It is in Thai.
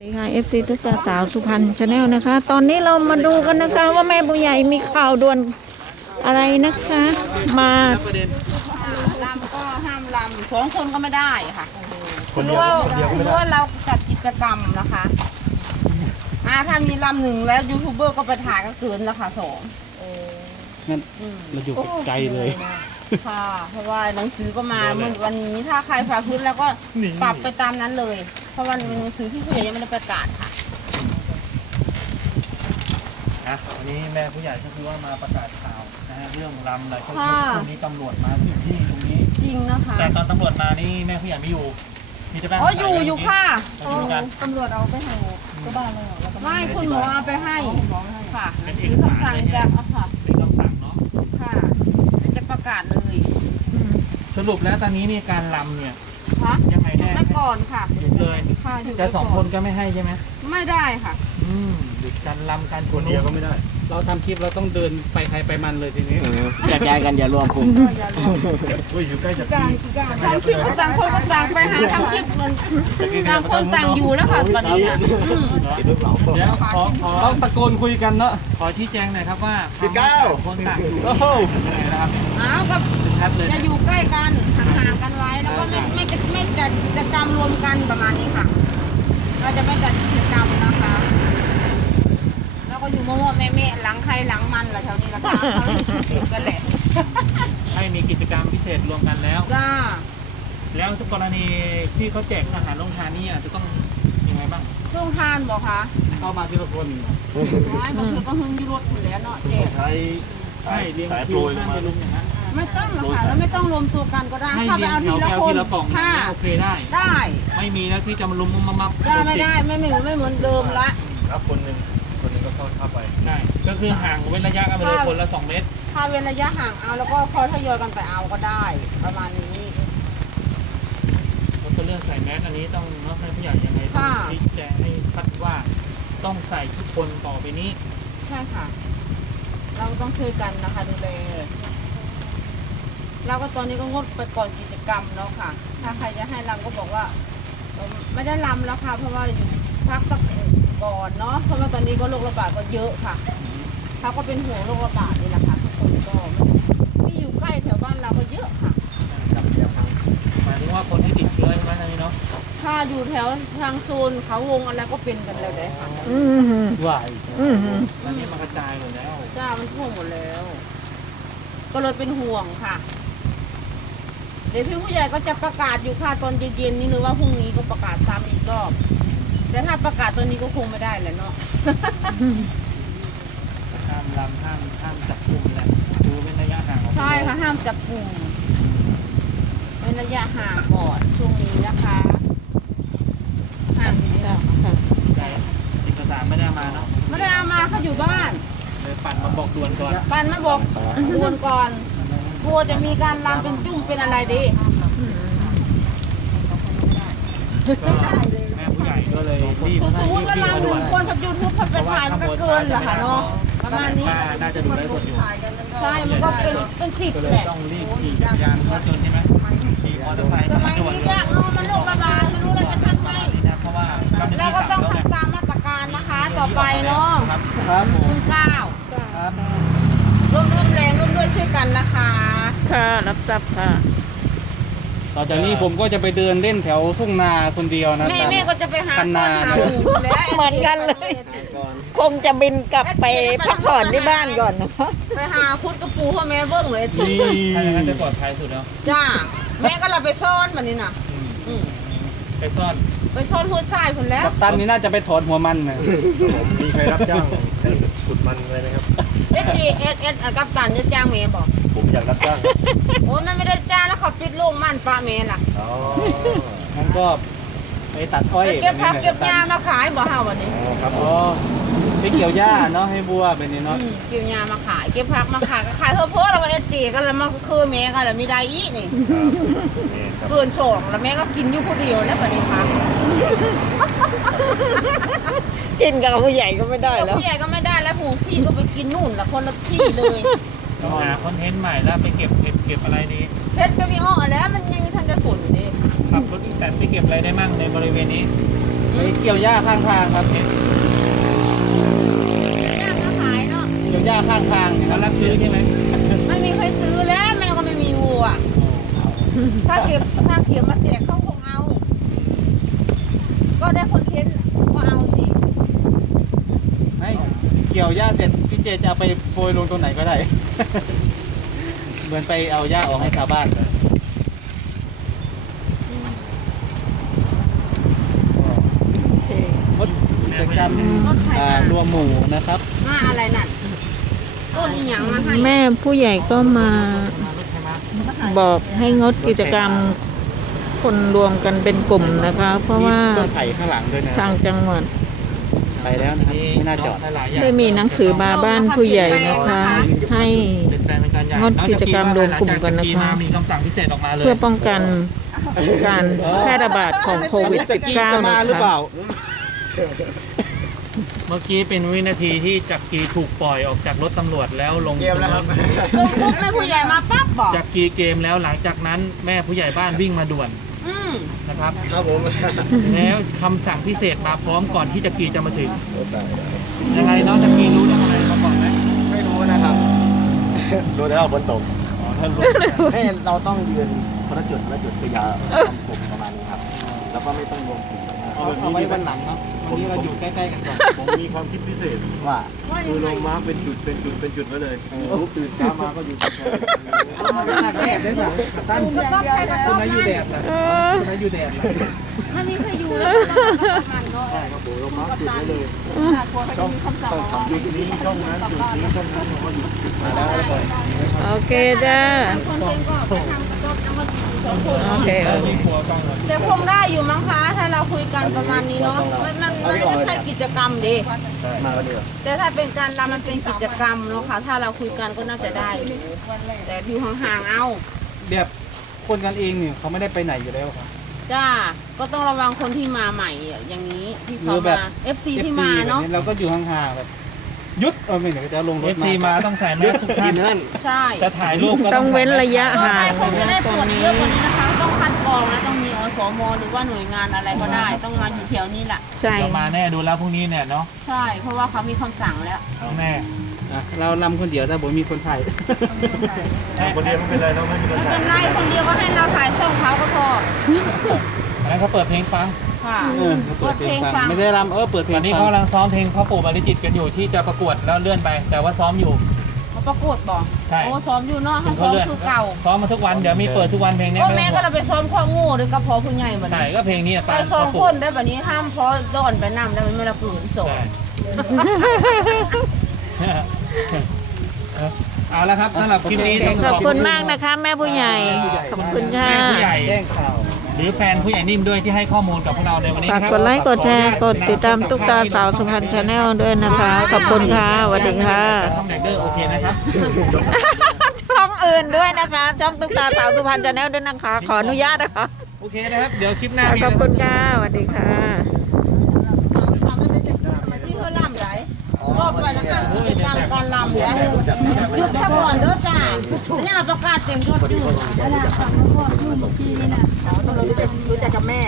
สวัสดีค่ะเอฟซีทุกสาวสุพรรณชาแนลนะคะ ตอนนี้เรามาดูกันนะคะว่าแม่บุญใหญ่มีข่าวด่วนอะไรนะคะ มาลำก็ห้ามลำสองคนก็ไม่ได้ค่ะคุณว่าคุณว่าเราจัดกิจกรรมนะคะอาถ้ามีลำหนึ่งแล้ว ยูทูบเบอร์ก็ไปถ่ายก็เกินแล้วค่ะสองงั้นเราอยู่ไกลเลยค่ะ เพราะว่าหนังสือก็มา วันนี้ถ้าใครฝ่าพื้นแล้วก็ปรับไปตามนั้นเลย เพราะว่าหนังสือที่ผู้ใหญ่ยังไม่ได้ประกาศค่ะ นะ วันนี้แม่ผู้ใหญ่ก็คือว่ามาประกาศข่าวนะฮะเรื่องรำอะไรก็ตรงนี้ตำรวจมาที่ตรงนี้จริงนะคะ แต่ตอนตำรวจมานี่แม่ผู้ใหญ่ไม่อยู่ มีจะแบ่งออยู่อยู่ค่ะตำรวจเอาไปให้ก็บ้านเลยไม่คุณหมอเอาไปให้ ค่ะคือคำสั่งจากอาะค่ะสรุปแล้วตอนนี้นี่การลําเนี่ยยังไงแน่เมื่อก่อนค่ะหยุดเลยคะแต่สองคนก็ไม่ให้ใช่ไหมไม่ได้ค่ะ อืมหยุดการลําการคนเดียวก็ไม่ได้ เราทำคลิปเราต้องเดินไป ใคร ไปมันเลยทีนี้จะแจ้งกันอย่ารวมกลุ่มอยู่ใกล้จะกทำคลิปต่างคนต่างไปหาทำคลิปมันต่างคนต่างอยู่แล้วค่ะตอนนี้เดี๋ยวขอขอตะโกนคุยกันเนาะขอชี้แจงหน่อยครับว่าคเก้าคนต่างอยู่โอ้โนะครับอ้าวกับจะอยู่ใกล้กันห่างๆกันไว้แล้วก็ไม่ไม่จะไม่จัดกิจกรรมรวมกันประมาณนี้ค่ะ เราจะไม่จัดกิจกรรมนะคะ แล้วก็อยู่มั่วๆแม่ๆหล้ังใครหลังมันละแถวนี้และคะเขาเริ่มติดกันแหละให้มีกิจกรรมพิเศษรวมกันแล้วก็แล้วกรณีที่เขาแจกอาหารโรงทานนี่จะต้องยังไงบ้างโรงทานบอกคะเข้ามาที่ละคนไม่เพื่อก็ื่อเพิ่งยุ่งรถคุณแล้วเนาะแจกสายโปรยลงมาไม่ต้องหรอกค่ะแล้วไม่ต้องรวมตัวกันก็ได้ถ้าไปเอาทีละคนค่ะโอเคได้ได้ไม่มีแล้วที่จะมารวมมามาได้ไม่ได้ไม่เหมือนไม่เหมือนเดิมละครับคนหนึ่งคนหนึ่งก็เข้าเข้าไป ได้ ก็คือห่างเว้นระยะกันไปเลยคนละสองเมตรถ่าเว้นระยะห่างเอาแล้วก็คอยทยอยกันไปเอาก็ได้ ประมาณนี้แล้วก็เรื่องใส่แมสอันนี้ต้องน้องให้ผู้ใหญ่ยังไงต้องชี้แจงให้ชัดว่าต้องใส่ทุกคนต่อไปนี้ ใช่ค่ะเราต้องช่วยกันนะคะดูแลเราก็ตอนนี้ก็งดไปก่อนกิจกรรมเนาะค่ะ ถ้าใครจะให้รำก็บอกว่าไม่ได้รำแล้วค่ะเพราะว่าอยู่พักสักก่อนเนาะ เพราะว่าตอนนี้ก็โรคระบาดก็เยอะค่ะเขาก็เป็นห่วงโรคระบาดนี่แหละค่ะทุกคนก็ไม่อยู่ใกล้แถวบ้านเราก็เยอะค่ะมายถึงว่าคนที่ติดเชื้อใช่ไหมทางนี้เนาะ ถ้าอยู่แถวทางโซนเขาวงอะไรก็เป็นกันแล้วเด้ค่ะอว่ายืมตอนนี้มันกระจายหมดแล้ว จ้ามันท่วมหมดแล้ว ก็เลยเป็นห่วงค่ะ เดี๋ยวพี่ผู้ใหญ่ก็จะประกาศอยู่ค่ะตอนเย็นๆนี้หรือว่าพรุ่งนี้ก็ประกาศซ้ำอีกรอบ แต่ถ้าประกาศตอนนี้ก็คงไม่ได้แหละเนาะห้ามลำห้ามห้ามจับกลุ่มแหละดูเป็นระยะห่างใช่ค่ะห้ามจับกลุ่มระยะห่างก่อนช่วงนี้นะคะห่างนี้ค่ะเอกสารไม่ได้มาเนาะ ไม่ได้เอามาเขาอยู่บ้านปั่นมาบอกด่วนก่อน ปั่นมาบอกด่วนก่อนกลัวจะมีการลามเป็นจุ้มเป็นอะไรดีแม่ผู้ใหญ่ก็เลยรีบสมมติว่าลามหนึ่งคนพักยืนพุ่งไปถ่ายมันก็เกินเหรอคะเนาะ ประมาณนี้น่าจะดูได้หมดอยู่ใช่ มันก็เป็นเป็นสิบแหละต้องรีบขียานพักยืนใช่ไหมไสมัยนี้เน่ยรู้มันโรคระาดไม่รู้เราจะทำไงเราก็ต้องทำตามมาตรการนะคะต่อไปเนาะครับก้าร่วมแรงร่วมด้วยช่วยกันนะคะค่ะรับทราบค่ะ ต่อจากนี้ผมก็จะไปเดินเล่นแถวทุ่งนาคนเดียวนะแม่แม่ก็จะไปหาต้นหาหมูเหมือนกันเลยคงจะบินกลับไปพักผ่อนที่บ้านก่อนไปหาคุณกระปูพ่อแม่เบิ้งเลยที่ใครจะปลอดภัยสุดแล้วจ้าแม่ก็ลับไปซ่อนแันนี้นะไปซ่อน ไปซ่อนหัวทรายผลแล้วตันนี้น่าจะไปถอนหัวมันไหมมีใครรับจ้างขุดมันเลไหมครับเอสเอสเอสกับตันนึกจ้างเมย์บอกผมอยากรับจ้างโอ้ยมันไม่ได้จ้างแล้วขอบปิดลูกมันปลาเมย์ล่ะโอ๋อมันก็ไปตัดอ้อย เก็บผักเก็บยามาขายบ่เฮาวันนี้ครับเกี่ยวญ้าเนาะให้บัวเป็นี่เนาะเกี่ยวญ้ามาขายเก็บผักมาขายก็ขายเพื่อเพื่มเราไปเอจีก็นแล้วมาคือแม่กันแล้วมีได้ยี่นี่เกินโฉงแล้วแม่ก็กินอยู่ผู้เดียวแล้วไปนี่ค่ะกินกับผู้ใหญ่ก็ไม่ได้แล้วผู้ใหญ่ก็ไม่ได้แล้วผู้พี่ก็ไปกินนู่นละคนละที่เลยต้องหาคอนเทนต์ใหม่แล้วไปเก็บเห็ดเก็บอะไรดีเห็ดก็มีอ้อแล้ว มันยังมีทันจะฝนดีขับรถอีสานไปเก็บอะไรได้มั่งในบริเวณนี้เกี่ยวหญ้าข้างทางครับเห็ด้าข้างทางเขารับซื้อใช่ไหมไม่มีใครซื้อแล้ว แมวก็ไม่มีวัวถ้าเก็บถ้าเกียมมาเสียเขาคงเอา ก็ได้คนเทนก็เอาสิไม่เกี่ยวหญ้าเสร็จพี่เจจะเอาไปโปรยลงตรงไหนก็ได้ เหมือนไปเอาหญ้าออกให้ชาวบ้านรถรวมหมูนะครับวาอะไรนั่นแม่ผู้ใหญ่ก็มาบอกให้งดกิจกรรมคนรวมกันเป็นกลุ่มนะคะเพราะว่าทางจังหวัดไปแล้วนะครับไม่น่าจอดได้มีหนังสือมาบ้านผู้ใหญ่นะคะ ให้งดกิจกรรมรวมกลุ่มกันนะคะเพื่อป้องกันการแพร่ระบาดของโควิด -19 นะคะเมื่อกี้เป็นวินาทีที่ จักรีถูกปล่อยออกจากรถตำรวจแล้วลงเกมแล้วครับแม่ผู้ใหญ่มาปั๊บบอกจักรีเกมแล้วหลังจากนั้นแม่ผู้ใหญ่บ้านวิ่งมาด่วนนะครับครับผมแล้วคำสั่งพิเศษมาพร้อมก่อนที่จักรีจะมาถึง ยังไงน้องจักรีรู้เรื่องอะไรมาก่อนไหมไม่รู้นะครับดูแล้วฝนตกเราต้องเรียนพระจุดพระจุดพยาตผมประมาณนี้ครับแล้วก็ไม่ต้องลงถึงเอาไว้วันหลังครับวันนี้เราอยู่ใกล้ๆกันก่อนผมมีความคิดพิเศษว่าคือลงมาเป็นจุดเป็นจุดเป็นจุดไว้เลยลุกตื่นเช้ามาก็อยู่แดดตั้งแต่ตอนนั้นอยู่แดดนะตอนนั้นอยู่แดดนะท่านมีใครอยู่แล้วก็มาติเล้อโอเคจ้าโอเคโอเค แตคงได้อยู่มั้งคะถ้าเราคุยกันประมาณนี้เนาะมันมันไม่ใช่กิจกรรมดิแต่ถ้าเป็นการรำมันเป็นกิจกรรมเนาะค่ะถ้าเราคุยกันก็น่าจะได้ แต่อยู่ห่างๆเอาแบบคนกันเองเนี่ยเขาไม่ได้ไปไหนอยู่แล้วค่ะจ้า ก็ต้องระวังคนที่มาใหม่อย่างนี้ที่เขามาเอฟซีที่มาเนาะเราก็อยู่ห่างๆแบบยุด เออ ไม่ไหนจะลงรถมาเอฟซีมาต้องใส่หน้าทุกทีนั่นใช่ จะถ่ายรูปก็ต้องเว้นระยะห่างคนจะได้ตรวจเยอะกว่านี้นะคะ ต้องคัดกรองและต้องมีสมหรือว่าหน่วยงานอะไรก็ได้ต้องมาอยู่แถวนี้แหละใช่จะมาแน่ดูแล้วพรุ่งนี้เนี่ยเนาะใช่เพราะว่าเขามีคำสั่งแล้วแน่เราลำคนเดียวแต่บมมีคนถ่ายคนเดียวไม่เป็นไรเราไม่มีคนถ่ายเป็นไรคนเดียวก็ให้เราถ่ายส่งเขาก็พออันนั้นเขาเปิดเพลงฟังค่ะเปิดเพลงฟังไม่ได้ลำเออเปิดเพลงฟังตอนนี้เขากำลังซ้อมเพลงพ่อปู่บาลิจิตกันอยู่ที่จะประกวดแล้วเลื่อนไป แต่ว่าซ้อมอยู่าประกวดบอกใช่ โอ้ซ้อม อยู่ เนาะซ้อม คือ เก่า ซ้อม มาทุกวัน เดี๋ยวมี เปิดทุก วัน เพลง นี้ก็แม่ ก็เราไป ซ้อมข้องูหรือกระเพาะผู้ ใหญ่บ่ใช่ก็เพลง นี้ไปซ้อมคนได้แบบนี้ห้ามพอดอนไปนำได้ไม่ละฝืนสอเอาละครับสำหรับคลิปนี้ขอบคุณมากนะคะ แม่ผู้ใหญ่ ขอบคุณค่ะแม่ผู้ใหญ่แจ้งข่าหรือแฟนผู้ใหญ่นิ่มด้วย ที่ให้ข้อมูลกับพวกเราในวันนี้ฝากกดไลค์กดแชร์กดติดตามตุ๊กตาสาวสุพรรณชาแนลด้วยนะคะขอบคุณค่ะสวัสดีค่ะช่องอื่นด้วยนะคะช่องตุ๊กตาสาวสุพรรณชาแนลด้วยนะคะขออนุญาตนะคะโอเคนะครับเดี๋ยวคลิปหน้าขอบคุณค่ะสวัสดีค่ะข้าไปแล้วก็จังการลำแล้วยุบสะบอนด้วยจ้านี่เราประกาศเสียงก็อยู่นี่นะเราต้องรู้จักกับแม่